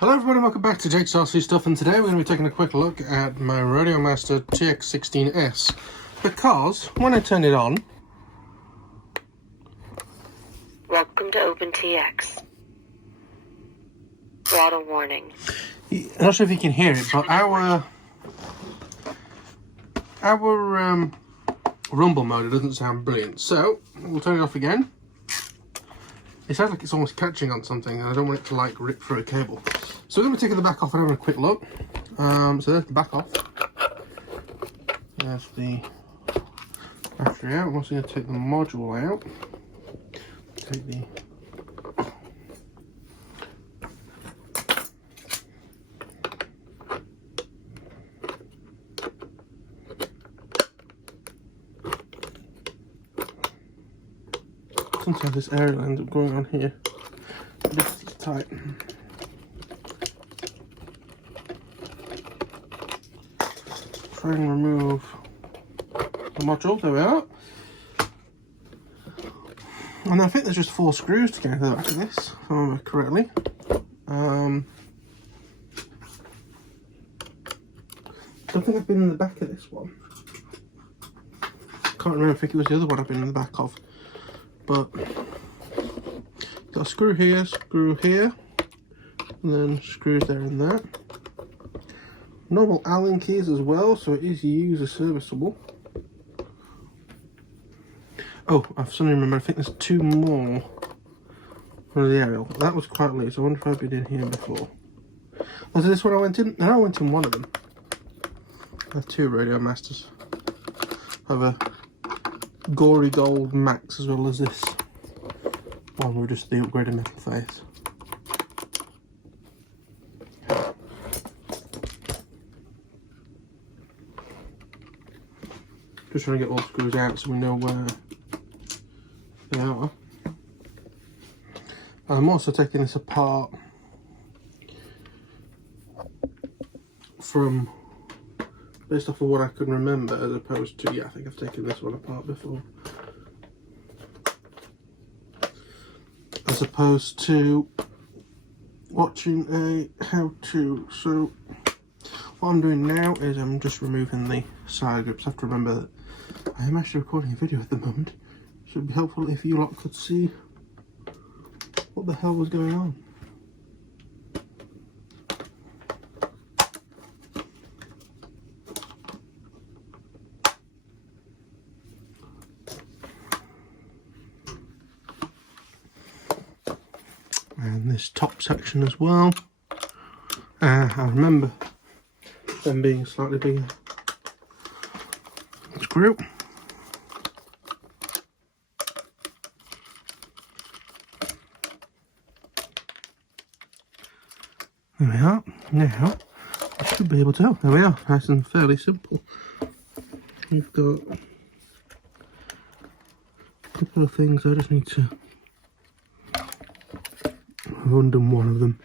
Hello everybody, welcome back to Jigsaw Stuff, and today we're going to be taking a quick look at my Radiomaster Tx16S, because when I turn it on... Welcome to OpenTX. Throttle warning. I'm not sure if you can hear it, but our rumble motor doesn't sound brilliant, so we'll turn it off again. It sounds like it's almost catching on something, and I don't want it to like rip through a cable. So we're going to be taking the back off and having a quick look. So there's the back off. There's the battery out. I'm also going to take the module out. Take the sometimes this air will end up going on here. This is tight. Try and remove the module. There we are. And I think there's just 4 screws to go into the back of this, if I remember correctly. Don't think I've been in the back of this one. Can't remember, I think it was the other one I've been in the back of. But got a screw here, and then screws there and there. Normal Allen keys as well, so it is user serviceable. Oh, I've suddenly remembered, I think there's 2 more for the aerial. That was quite loose. I wonder if I've been in here before. Was it this one I went in? No, I went in one of them. I have 2 Radiomasters. I have a Gory Gold Max as well as this one with just the upgraded metal face. Just trying to get all the screws out so we know where they are. I'm also taking this apart from based off of what I can remember, as opposed to, yeah, I think I've taken this one apart before. As opposed to watching a how-to. So what I'm doing now is I'm just removing the side grips. I have to remember that I am actually recording a video at the moment. So it'd be helpful if you lot could see what the hell was going on. And this top section as well. I remember them being slightly bigger. Screw. There we are. Now I should be able to. Oh, there we are. Nice and fairly simple. We've got a couple of things I just need to. I've undone one of them.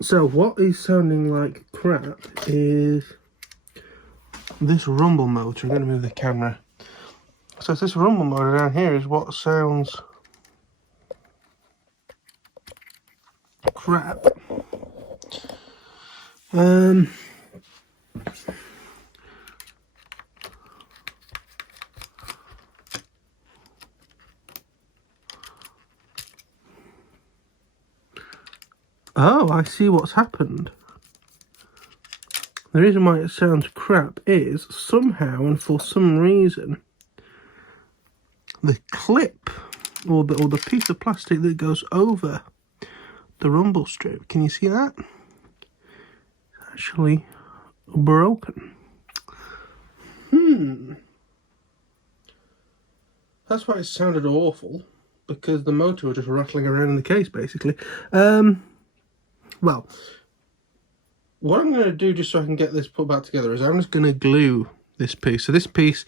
So what is sounding like crap is this rumble motor. I'm going to move the camera. So this rumble motor down here is what sounds crap. Oh, I see what's happened. The reason why it sounds crap is somehow and for some reason the clip or the piece of plastic that goes over the rumble strip, can you see that? It's actually broken. That's why it sounded awful, because the motor was just rattling around in the case basically. Well, what I'm going to do just so I can get this put back together is I'm just going to glue this piece. So this piece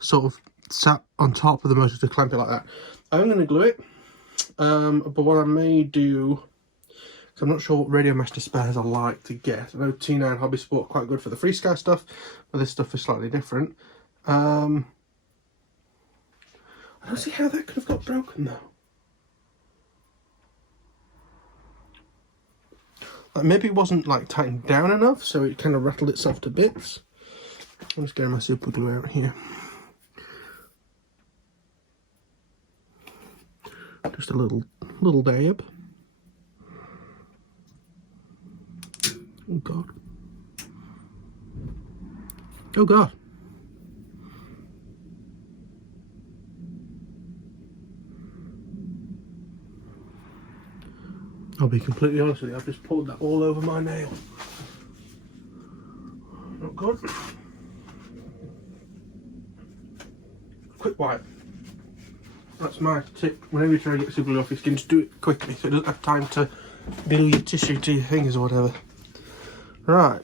sort of sat on top of the motor to clamp it like that. I'm going to glue it, but what I may do, because I'm not sure what Radiomaster spares I like to get. I know T9 Hobby Sport are quite good for the FreeSky stuff, but this stuff is slightly different. I don't see how that could have got broken though. Like maybe it wasn't like tightened down enough, so it kind of rattled itself to bits. I'm just getting my super glue out here. Just a little dab. Oh god. Oh god. I'll be completely honest with you, I've just pulled that all over my nail. Not good. Quick wipe. That's my tip. Whenever you try to get super glue off your skin, just do it quickly so it doesn't have time to glue your tissue to your fingers or whatever. Right.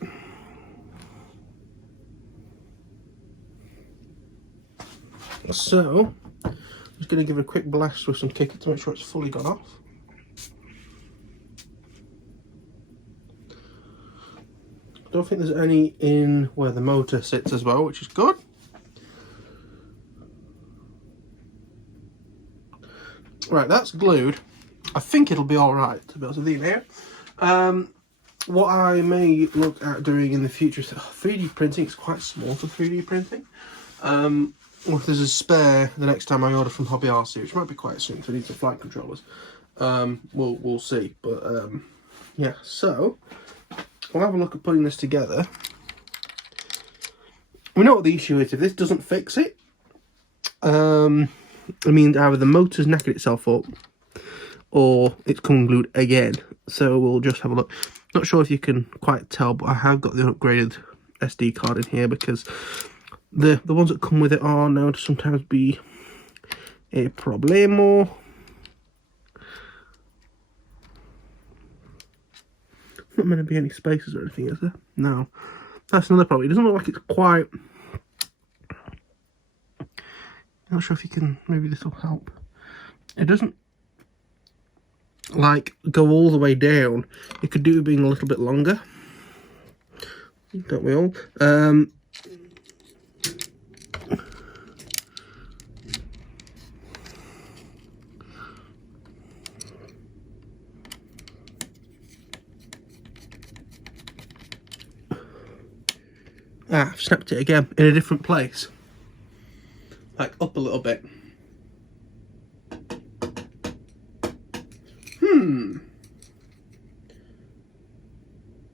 So, I'm just going to give it a quick blast with some kicker to make sure it's fully gone off. I don't think there's any in where the motor sits as well, which is good. Right, that's glued. I think it'll be alright, to be honest with you now. What I may look at doing in the future is 3D printing. It's quite small for 3D printing. Or if there's a spare the next time I order from Hobby RC, which might be quite soon, so I need some flight controllers. We'll see. But yeah, so we'll have a look at putting this together. We know what the issue is. If this doesn't fix it, I mean, either the motor's knackered itself up or it's come glued again. So we'll just have a look. Not sure if you can quite tell, but I have got the upgraded SD card in here because the ones that come with it are known to sometimes be a problemo. Not meant to be any spaces or anything, is there? No. That's another problem. It doesn't look like it's quite... I'm not sure if you can... Maybe this will help. It doesn't like go all the way down. It could do with being a little bit longer. Don't we all? I've snapped it again in a different place. Like up a little bit.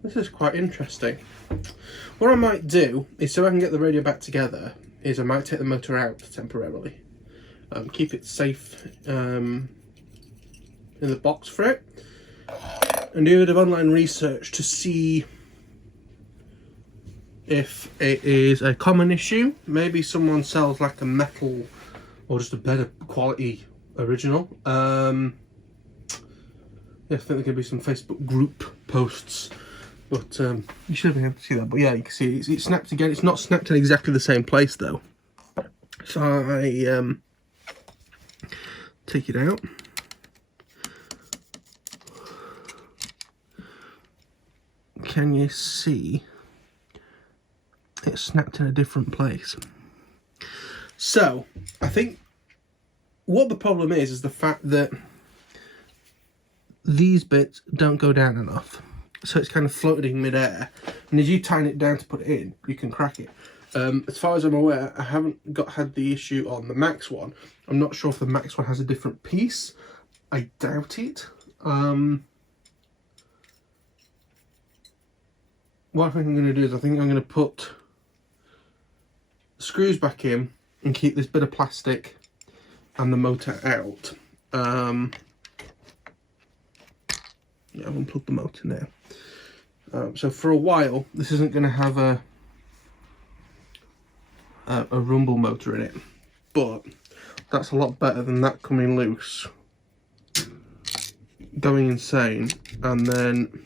This is quite interesting. What I might do is, so I can get the radio back together, is I might take the motor out temporarily. Keep it safe in the box for it. And do a bit of online research to see if it is a common issue. Maybe someone sells like a metal or just a better quality original. Yeah, I think there could be some Facebook group posts, but you should be able to see that. But yeah, you can see it's snapped again. It's not snapped in exactly the same place though. So I take it out. Can you see? It's snapped in a different place. So I think what the problem is the fact that these bits don't go down enough, so it's kind of floating mid-air, and as you tighten it down to put it in, you can crack it. As far as I'm aware, I haven't had the issue on the Max one. I'm not sure if the Max one has a different piece. I doubt it. What I think I'm going to do is I think I'm going to put screws back in and keep this bit of plastic and the motor out. Yeah, I've unplugged the motor now. So for a while, this isn't going to have a rumble motor in it, but that's a lot better than that coming loose, going insane, and then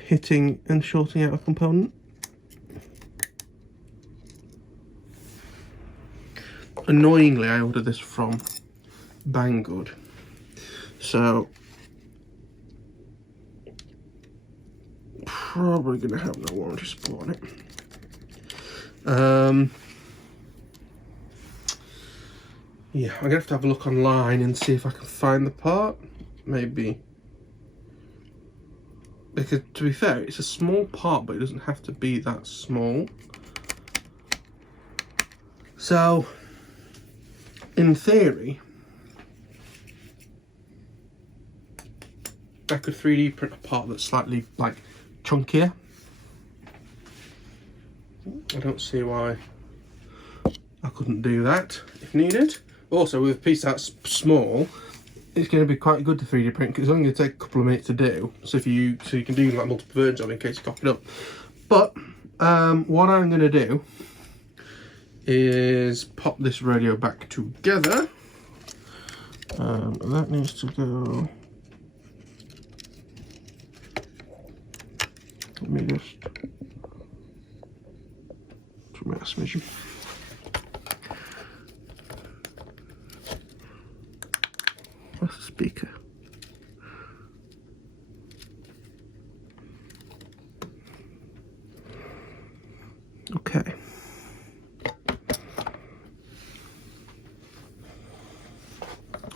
hitting and shorting out a component. Annoyingly, I ordered this from Banggood, so probably going to have no warranty support on it. Yeah, I'm gonna have to have a look online and see if I can find the part. Maybe. Because to be fair, it's a small part, but it doesn't have to be that small. So, in theory, I could 3D print a part that's slightly, like, chunkier. I don't see why I couldn't do that if needed. Also, with a piece that's small, it's going to be quite good to 3D print because it's only going to take a couple of minutes to do. So you can do like multiple versions of it in case you copy it up. But what I'm going to do is pop this radio back together. That needs to go. Let me just trim out a smidgen. What's the speaker? Okay.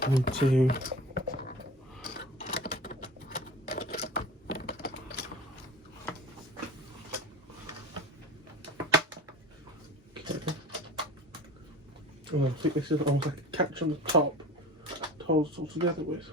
Into oh, I think this is almost like a catch on the top to hold it all together with.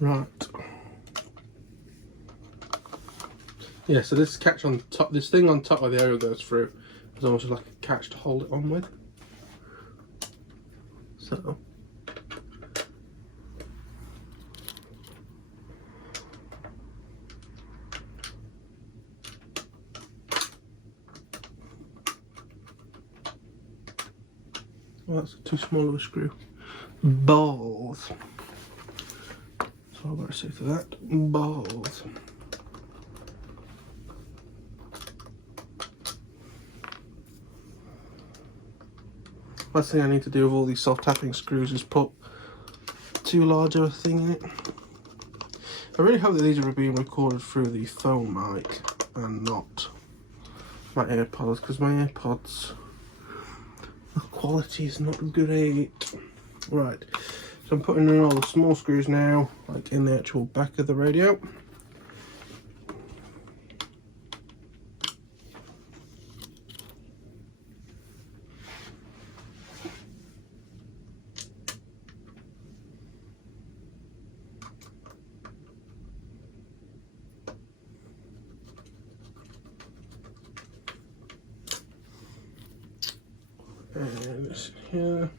Right. Yeah, so this catch on top, this thing on top where the aerial goes through, is almost like a catch to hold it on with. So. Well, that's too small of a screw. Balls. So I've got to say to that. Balls. Last thing I need to do with all these soft tapping screws is put too large of a thing in it. I really hope that these are being recorded through the phone mic and not my AirPods, because my AirPods, the quality is not great. Right, so I'm putting in all the small screws now, like in the actual back of the radio. And this here.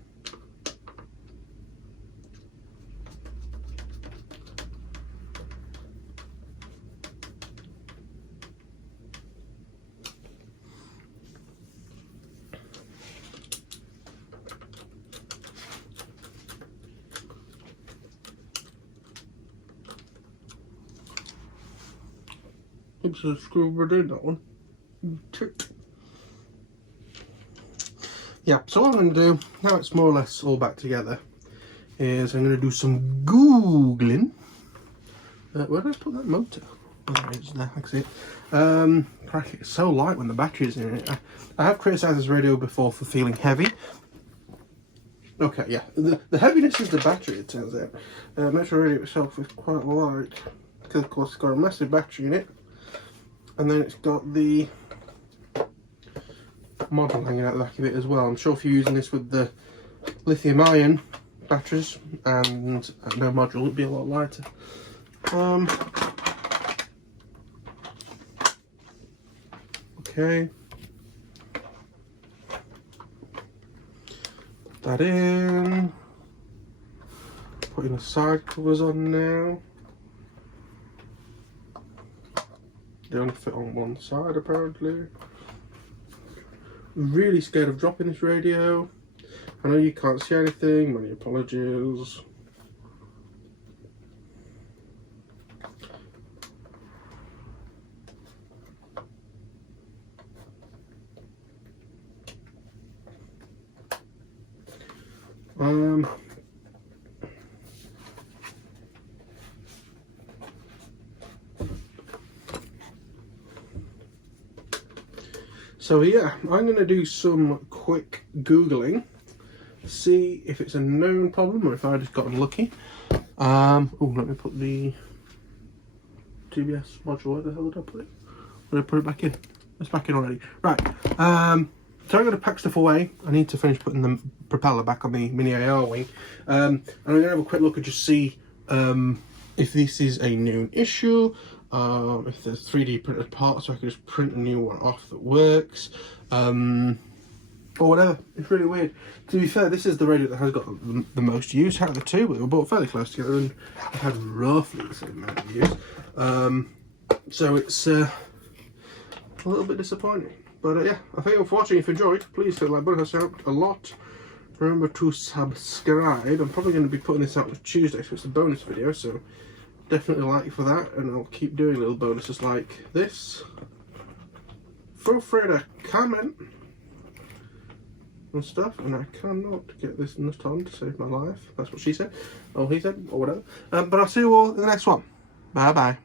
Oops, a screw over in that one. Yeah, so what I'm going to do, now it's more or less all back together, is I'm going to do some Googling. Where did I put that motor? Oh, there it is, there, I can see it. Cracky, it's so light when the battery's in it. I have criticised this radio before for feeling heavy. Okay, yeah, the heaviness is the battery, it turns out. Metro radio itself is quite light, because of course it's got a massive battery in it. And then it's got the model hanging out the back of it as well. I'm sure if you're using this with the lithium ion batteries and no module, it'd be a lot lighter. Okay. Put that in. Putting the side covers on now. They only fit on one side apparently. Really scared of dropping this radio. I know you can't see anything, many apologies. So yeah, I'm going to do some quick Googling, see if it's a known problem or if I just got unlucky. Oh, let me put the TBS module, where the hell did I put it? Did I put it back in? It's back in already. Right, so I'm going to pack stuff away. I need to finish putting the propeller back on the Mini AR wing. And I'm going to have a quick look and just see if this is a known issue, if there's 3D printed parts so I can just print a new one off that works, or whatever. It's really weird. To be fair, this is the radio that has got the most use out of the two, but they were both fairly close together and I've had roughly the same amount of use. So it's a little bit disappointing. But yeah, I thank you for watching. If you enjoyed, please hit the like button, that's helped a lot. Remember to subscribe. I'm probably going to be putting this out on Tuesday, so it's a bonus video, so definitely like for that, and I'll keep doing little bonuses like this. Feel free to comment and stuff, and I cannot get this nut on to save my life. That's what she said, or he said, or whatever. But I'll see you all in the next one. Bye bye.